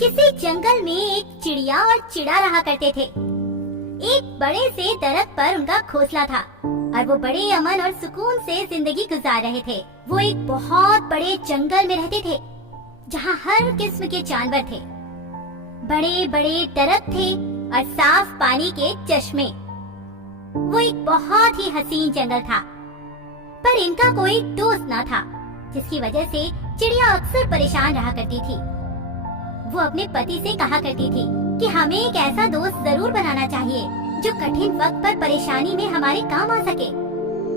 किसी जंगल में एक चिड़िया और चिड़ा रहा करते थे। एक बड़े से दरख्त पर उनका घोंसला था और वो बड़े अमन और सुकून से जिंदगी गुजार रहे थे। वो एक बहुत बड़े जंगल में रहते थे जहाँ हर किस्म के जानवर थे। बड़े बड़े दरख्त थे और साफ पानी के चश्मे। वो एक बहुत ही हसीन जंगल था, पर इनका कोई दोस्त ना था, जिसकी वजह से चिड़िया अक्सर परेशान रहा करती थी। वो अपने पति से कहा करती थी कि हमें एक ऐसा दोस्त जरूर बनाना चाहिए जो कठिन वक्त पर परेशानी में हमारे काम आ सके।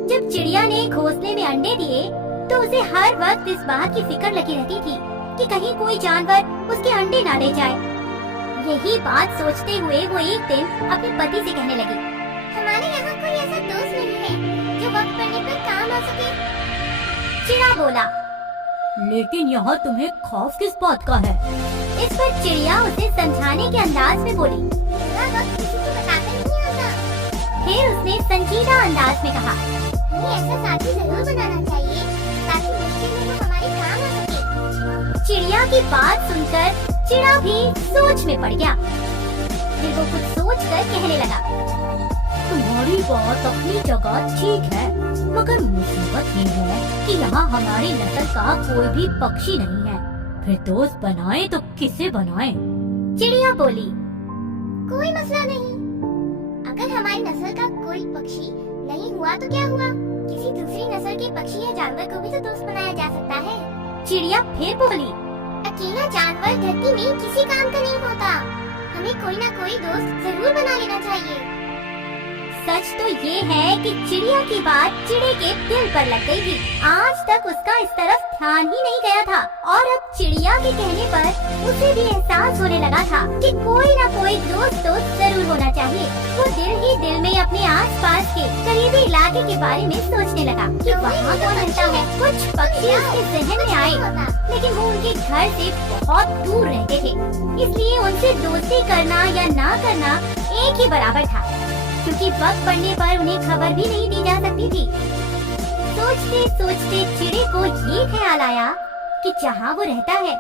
जब चिड़िया ने घोंसले में अंडे दिए तो उसे हर वक्त इस बात की फिक्र लगी रहती थी कि कहीं कोई जानवर उसके अंडे ना ले जाए। यही बात सोचते हुए वो एक दिन अपने पति से कहने लगी, हमारे यहाँ कोई ऐसा दोस्त नहीं है जो वक्त पड़ने पर काम आ सके। चिड़ा बोला, लेकिन यहाँ तुम्हें खौफ किस बात का है? इस पर चिड़िया उसे समझाने के अंदाज में बोली। बुरा वक्त किसी को बताकर नहीं आता। फिर उसने संजीदा अंदाज में कहा, हमें ऐसा साथी जरूर बनाना चाहिए ताकि मुश्किल में वो हमारे काम आ सके। चिड़िया की बात सुनकर चिड़ा भी सोच में पड़ गया। फिर वो कुछ सोचकर कहने लगा, तुम्हारी बात अपनी जगह ठीक है, मगर मुसीबत ये है कि यहाँ हमारी नस्ल का कोई भी पक्षी नहीं है। फिर दोस्त बनाए तो किसे बनाए? चिड़िया बोली, कोई मसला नहीं। अगर हमारी नस्ल का कोई पक्षी नहीं हुआ तो क्या हुआ, किसी दूसरी नस्ल के पक्षी या जानवर को भी तो दोस्त बनाया जा सकता है। चिड़िया फिर बोली, अकेला जानवर धरती में किसी काम का नहीं होता। हमें कोई ना कोई दोस्त जरूर बना लेना चाहिए। सच तो ये है कि चिड़िया की बात चिड़े के दिल पर लग गई थी। आज तक उसका इस तरफ ध्यान ही नहीं गया था और अब चिड़िया के कहने पर उसे भी एहसास होने लगा था कि कोई ना कोई दोस्त तो जरूर होना चाहिए। वो दिल ही दिल में अपने आसपास के करीबी इलाके के बारे में सोचने लगा कि वहाँ कौन रहता है। कुछ पक्षी उसके जहन में आए, लेकिन वो उनके घर से बहुत दूर रहते थे, इसलिए उनसे दोस्ती करना या ना करना एक ही बराबर था, क्योंकि वक्त पड़ने पर उन्हें खबर भी नहीं दी जा सकती थी। सोचते सोचते चिड़े को ये ख्याल आया कि जहाँ वो रहता है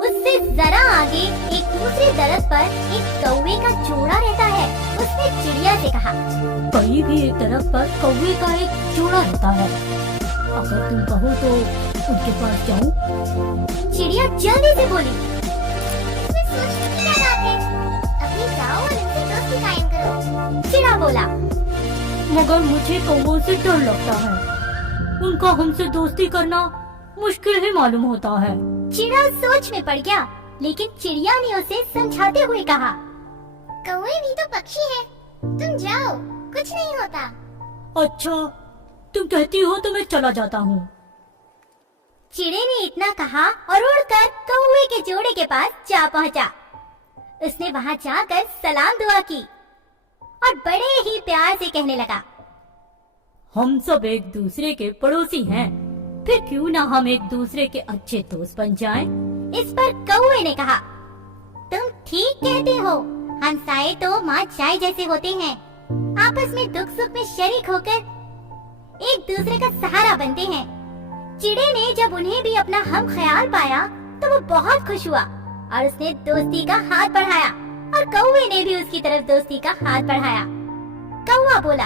उससे जरा आगे एक दूसरे दरख्त पर एक कौवे का जोड़ा रहता है। उसने चिड़िया से कहा, कहीं भी एक तरफ पर कौवे का एक जोड़ा रहता है, अगर तुम कहो तो उनके पास जाऊं? चिड़िया जल्दी से बोली, इसमें सोचने की क्या बात है, अभी जाओ और उनसे दोस्ती कायम करो। चिड़ा बोला, मगर मुझे कौवों से डर लगता है, उनका हमसे दोस्ती करना मुश्किल ही मालूम होता है। चिड़ा सोच में पड़ गया, लेकिन चिड़िया ने उसे समझाते हुए कहा, कौवे भी तो पक्षी है, तुम जाओ, कुछ नहीं होता। अच्छा, तुम कहती हो तो मैं चला जाता हूँ। चिड़े ने इतना कहा और उड़कर कौवे के जोड़े के पास जा पहुंचा। उसने वहां जाकर सलाम दुआ की और बड़े ही प्यार से कहने लगा, हम सब एक दूसरे के पड़ोसी हैं, फिर क्यों ना हम एक दूसरे के अच्छे दोस्त बन जाएं? इस पर कौवे ने कहा, तुम ठीक कहते हो, हमसाए तो माँ चाय जैसे होते हैं, आपस में दुख सुख में शरीक होकर एक दूसरे का सहारा बनते हैं। चिड़े ने जब उन्हें भी अपना हम ख्याल पाया तो वो बहुत खुश हुआ और उसने दोस्ती का हाथ बढ़ाया और कौवे ने भी उसकी तरफ दोस्ती का हाथ बढ़ाया। कौवा बोला,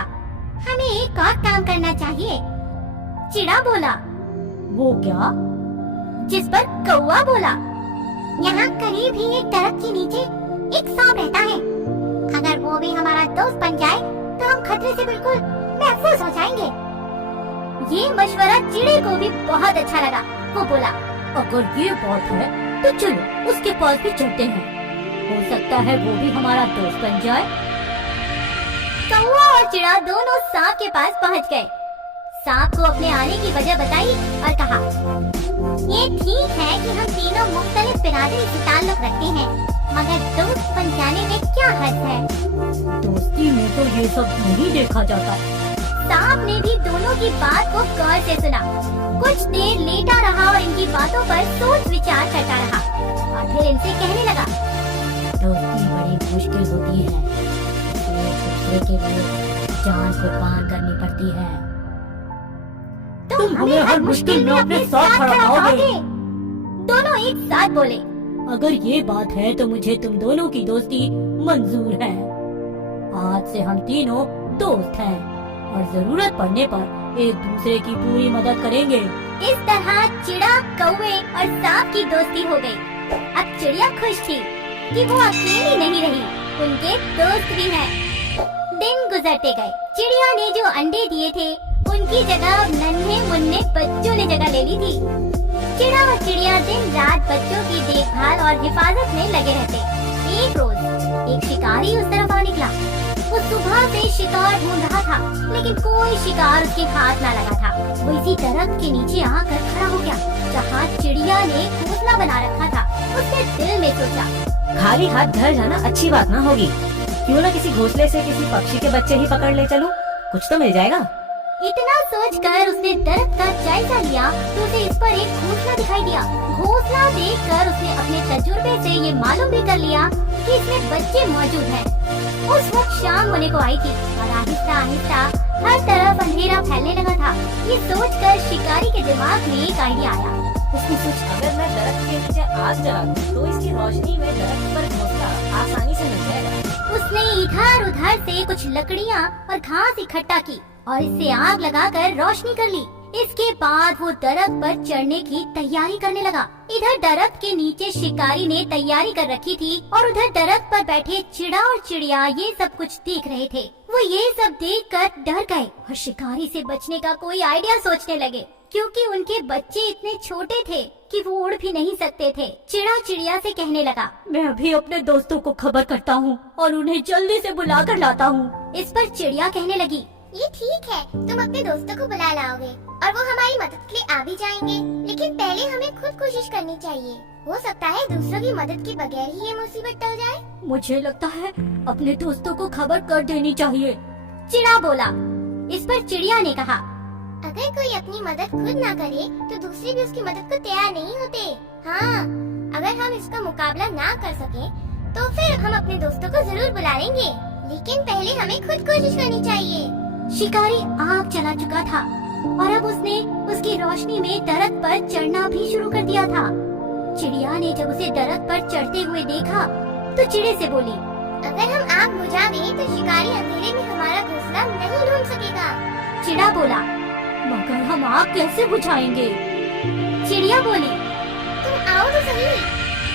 हमें एक और काम करना चाहिए। चिड़ा बोला, वो क्या? जिस पर कौवा बोला, यहाँ करीब ही एक दरख्त के नीचे एक सांप रहता है, अगर वो भी हमारा दोस्त बन जाए तो हम खतरे से बिल्कुल महफूज हो जाएंगे। ये मशवरा चिड़े को भी बहुत अच्छा लगा। वो बोला, अगर ये बात है तो चलो उसके पास भी चलते हैं, हो सकता है वो भी हमारा दोस्त बन जाए। कौवा और चिड़ा दोनों सांप के पास पहुंच गए। सांप को अपने आने की वजह बताई और कहा, ये ठीक है कि हम तीनों मुख्तलिफ बिरादरी से ताल्लुक रखते हैं, मगर दोस्त बन जाने में क्या हर्ज है। दोस्ती में तो ये सब नहीं देखा जाता। सांप ने भी दोनों की बात को गौर से सुना, कुछ देर लेटा रहा और इनकी बातों पर सोच विचार करता रहा और फिर इनसे कहने लगा, दोस्ती बड़ी मुश्किल होती है, एक दूसरे के लिए जान कुर्बान करनी पड़ती है। तुम हमें हर मुश्किल में अपने साथ खड़ा पाओगे। दोनों एक साथ बोले, अगर ये बात है तो मुझे तुम दोनों की दोस्ती मंजूर है। आज से हम तीनों दोस्त हैं और जरूरत पड़ने पर एक दूसरे की पूरी मदद करेंगे। इस तरह चिड़ा, कौवे और सांप की दोस्ती हो गई। अब चिड़िया खुश थी कि वो अकेली नहीं रही, उनके दोस्त भी हैं। दिन गुजरते गए। चिड़िया ने जो अंडे दिए थे उनकी जगह अब नन्हे मुन्ने बच्चों ने जगह ले ली थी। चिड़ा और चिड़िया दिन रात बच्चों की देखभाल और हिफाजत में लगे रहते। एक रोज एक शिकारी उस तरफ आ निकला। वो सुबह से शिकार ढूंढ रहा था, लेकिन कोई शिकार उसके हाथ न लगा था। वो इसी दरख्त के नीचे आकर खड़ा हो गया जहाँ चिड़िया ने घोंसला बना रखा था। उसने दिल में सोचा, खाली हाथ घर जाना अच्छी बात ना होगी। क्यों ना किसी घोंसले से किसी पक्षी के बच्चे ही पकड़ ले चलूं, कुछ तो मिल जाएगा। इतना सोचकर उसने दरख्त का जायजा लिया तो उसे इस पर एक घोंसला दिखाई दिया। घोंसला देखकर उसने अपने तजुर्बे से ये मालूम भी कर लिया कि इसमें बच्चे मौजूद हैं। उस वक्त शाम होने को आई थी और आहिस्ता आहिस्ता हर तरफ अंधेरा फैलने लगा था। ये सोचकर शिकारी के दिमाग में एक आइडिया आया। उसने सोचा, अगर मैं दरख्त के नीचे आग जला दूं, तो इसकी रोशनी में दरख्त पर घोंसला आसानी से मिल जाएगा। उसने इधर उधर से कुछ लकड़ियाँ और घास इकट्ठा की और इससे आग लगाकर रोशनी कर ली। इसके बाद वो दरख्त पर चढ़ने की तैयारी करने लगा। इधर दरख्त के नीचे शिकारी ने तैयारी कर रखी थी और उधर दरख्त पर बैठे चिड़ा और चिड़िया ये सब कुछ देख रहे थे। वो ये सब देखकर डर गए और शिकारी से बचने का कोई आइडिया सोचने लगे, क्योंकि उनके बच्चे इतने छोटे थे कि वो उड़ भी नहीं सकते थे। चिड़ा चिड़िया से कहने लगा, मैं अभी अपने दोस्तों को खबर करता हूँ और उन्हें जल्दी से बुला कर लाता हूँ। इस पर चिड़िया कहने लगी, ये ठीक है, तुम अपने दोस्तों को बुला लाओगे और वो हमारी मदद के लिए आ भी जाएंगे, लेकिन पहले हमें खुद कोशिश करनी चाहिए। हो सकता है दूसरों की मदद के बगैर ही ये मुसीबत टल जाए। मुझे लगता है अपने दोस्तों को खबर कर देनी चाहिए। चिड़ा बोला। इस पर चिड़िया ने कहा, अगर कोई अपनी मदद खुद ना करे तो दूसरे भी उसकी मदद को तैयार नहीं होते। हाँ, अगर हम इसका मुकाबला ना कर सके तो फिर हम अपने दोस्तों को जरूर बुला लेंगे, लेकिन पहले हमें खुद कोशिश करनी चाहिए। शिकारी आग जला चुका था और अब उसने उसकी रोशनी में दरख्त पर चढ़ना भी शुरू कर दिया था। चिड़िया ने जब उसे दरख्त पर चढ़ते हुए देखा तो चिड़े से बोली, अगर हम आग बुझा दें तो शिकारी अंधेरे में हमारा घोंसला नहीं ढूंढ सकेगा। चिड़ा बोला। मगर हम आग कैसे बुझाएंगे? चिड़िया बोली, तुम आओ तो सही,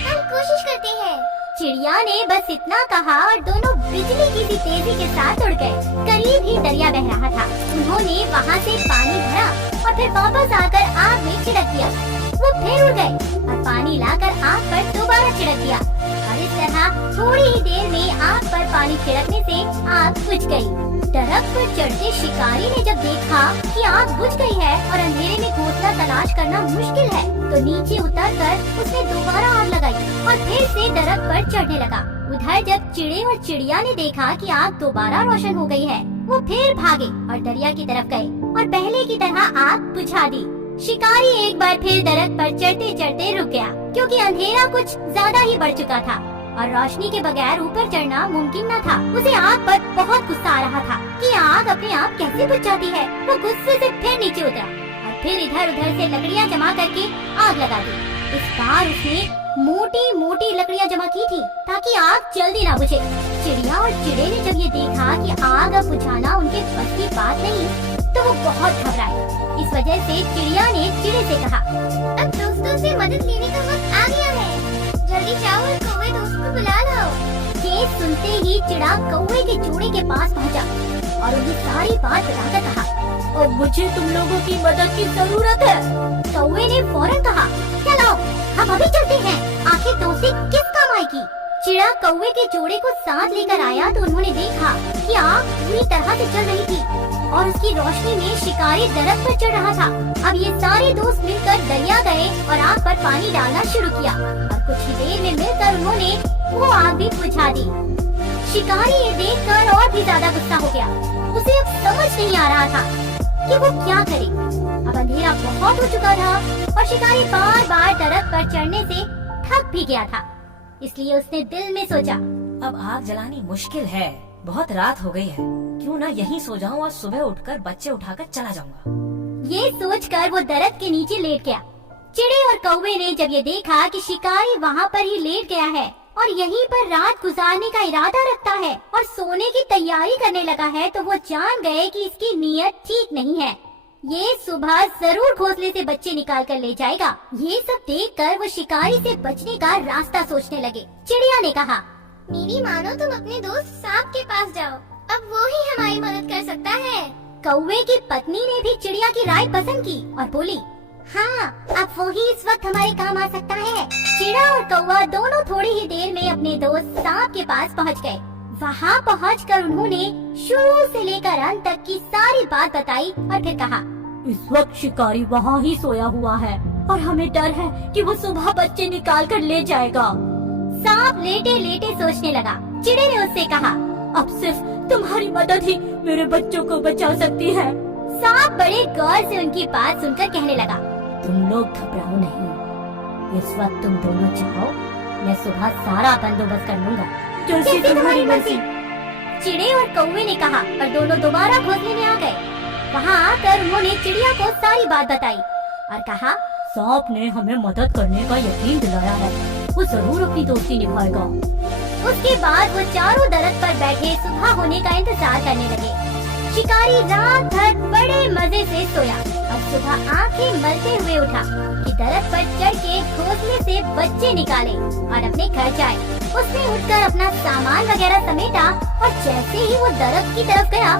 हम कोशिश करते हैं। चिड़िया ने बस इतना कहा और दोनों बिजली की सी तेजी के साथ उड़ गए। करीब ही दरिया बह रहा था। उन्होंने वहाँ से पानी भरा और फिर वापस आकर आग में छिड़क दिया। वो फिर उड़ गए और पानी लाकर आग पर दोबारा छिड़क दिया और इस तरह थोड़ी ही देर में आग पर पानी छिड़कने से आग बुझ गई। दरख्त पर चढ़ते शिकारी ने जब देखा कि आग बुझ गई है और अंधेरे में घोंसला तलाश करना मुश्किल है, तो नीचे उतरकर उसने दोबारा आग लगाई और फिर से दरख्त पर चढ़ने लगा। उधर जब चिड़े और चिड़िया ने देखा कि आग दोबारा रोशन हो गई है, वो फिर भागे और दरिया की तरफ गए और पहले की तरह आग बुझा दी। शिकारी एक बार फिर दरख्त पर चढ़ते चढ़ते रुक गया, क्योंकि अंधेरा कुछ ज्यादा ही बढ़ चुका था और रोशनी के बगैर ऊपर चढ़ना मुमकिन न था। उसे आग पर बहुत गुस्सा आ रहा था कि आग अपने आप कैसे बुझ जाती है। वो गुस्से से फिर नीचे उतरा और फिर इधर उधर से लकड़ियाँ जमा करके आग लगा दी। इस बार उसने मोटी मोटी लकड़ियाँ जमा की थी ताकि आग जल्दी ना बुझे। चिड़िया और चिड़े ने जब ये देखा कि आग अब बुझाना उनके बस की बात नहीं, तो वो बहुत घबराए। इस वजह से चिड़िया ने चिड़े से कहा, अब दोस्तों से मदद लेने का वक्त आ गया है, जल्दी जाओ और कौवे दोस्त को बुला लाओ। ये सुनते ही चिड़ा कौवे के जोड़े के पास पहुंचा और उन्हें सारी बात बताकर कहा, और मुझे तुम लोगों की मदद की जरूरत है। कौवे ने फौरन कहा, चलो हम अभी चलते हैं, आखिर दोस्ती किस काम आएगी। चिड़ा कौवे के जोड़े को साथ लेकर आया तो उन्होंने देखा कि आग पूरी तरह से जल रही थी और उसकी रोशनी में शिकारी दरख्त पर चढ़ रहा था। अब ये सारे दोस्त मिलकर दरिया गए और आग पर पानी डालना शुरू किया और कुछ ही देर में मिलकर उन्होंने वो आग भी बुझा दी। शिकारी ये देखकर और भी ज्यादा गुस्सा हो गया। उसे अब समझ नहीं आ रहा था कि वो क्या करे। अब अंधेरा बहुत हो चुका था और शिकारी बार बार दरख्त पर चढ़ने से थक भी गया था, इसलिए उसने दिल में सोचा, अब आग जलानी मुश्किल है, बहुत रात हो गई है, क्यों ना यहीं सो जाऊं और सुबह उठकर बच्चे उठाकर चला जाऊंगा। ये सोचकर वो दरख्त के नीचे लेट गया। चिड़े और कौवे ने जब ये देखा कि शिकारी वहाँ पर ही लेट गया है और यहीं पर रात गुजारने का इरादा रखता है और सोने की तैयारी करने लगा है, तो वो जान गए कि इसकी नीयत ठीक नहीं है। ये सुबह जरूर घोंसले से बच्चे निकाल कर ले जाएगा। ये सब देखकर वो शिकारी से बचने का रास्ता सोचने लगे। चिड़िया ने कहा, मेरी मानो तुम अपने दोस्त सांप के पास जाओ, अब वो ही हमारी मदद कर सकता है। कौवे की पत्नी ने भी चिड़िया की राय पसंद की और बोली, हाँ, अब वो ही इस वक्त हमारे काम आ सकता है। चिड़ा और कौवा दोनों थोड़ी ही देर में अपने दोस्त सांप के पास पहुंच गए। वहाँ पहुंचकर उन्होंने शुरू से लेकर अंत तक की सारी बात बताई और फिर कहा, इस वक्त शिकारी वहाँ ही सोया हुआ है और हमें डर है कि वो सुबह बच्चे निकाल कर ले जाएगा। सांप लेटे लेटे सोचने लगा। चिड़े ने उससे कहा, अब सिर्फ तुम्हारी मदद ही मेरे बच्चों को बचा सकती है। सांप बड़े गौर से उनकी बात सुनकर कहने लगा, तुम लोग घबराओ नहीं, इस वक्त तुम दोनों जाओ, मैं सुबह सारा बंदोबस्त कर लूंगा। जैसी तुम्हारी मर्जी। चिड़े और कौवे ने कहा और दोनों दोबारा घोंसले में आ गए। वहाँ आकर उन्होंने चिड़िया को सारी बात बताई और कहा, सांप ने हमें मदद करने का यकीन दिलाया है, वो जरूर अपनी दोस्ती निभाएगा। उसके बाद वो चारों दरख्त पर बैठे सुबह होने का इंतजार करने लगे। शिकारी रात भर बड़े मजे से सोया और सुबह आंखें मलते हुए उठा कि दरख्त पर चढ़ के घोंसले से बच्चे निकाले और अपने घर जाए। उसने उठकर अपना सामान वगैरह समेटा और जैसे ही वो दरख्त की तरफ गया,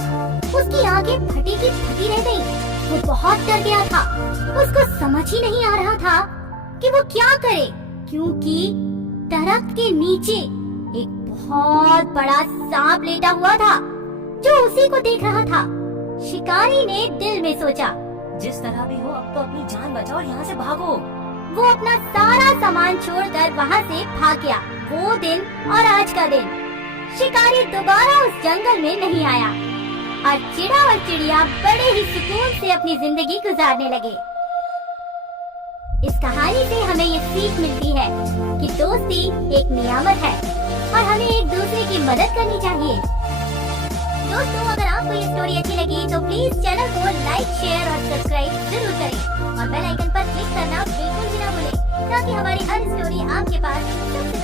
उसकी आंखें फटी की फटी रह गईं। वो बहुत डर गया था। उसको समझ ही नहीं आ रहा था कि वो क्या करे, क्योंकि दरख्त के नीचे एक बहुत बड़ा सांप लेटा हुआ था जो उसी को देख रहा था। शिकारी ने दिल में सोचा, जिस तरह भी हो अब तो अपनी जान बचाओ और यहाँ से भागो। वो अपना सारा सामान छोड़कर वहाँ से भाग गया। वो दिन और आज का दिन शिकारी दोबारा उस जंगल में नहीं आया और चिड़ा और चिड़िया बड़े ही सुकून से अपनी जिंदगी गुजारने लगे। इस कहानी से हमें ये सीख मिलती है कि दोस्ती एक नियामत है और हमें एक दूसरे की मदद करनी चाहिए। दोस्तों, अगर आपको ये स्टोरी अच्छी लगी तो प्लीज चैनल को लाइक, शेयर और सब्सक्राइब जरूर करें और बेल आइकन पर क्लिक करना बिल्कुल भी ना भूलें, ताकि हमारी हर स्टोरी आपके पास सबसे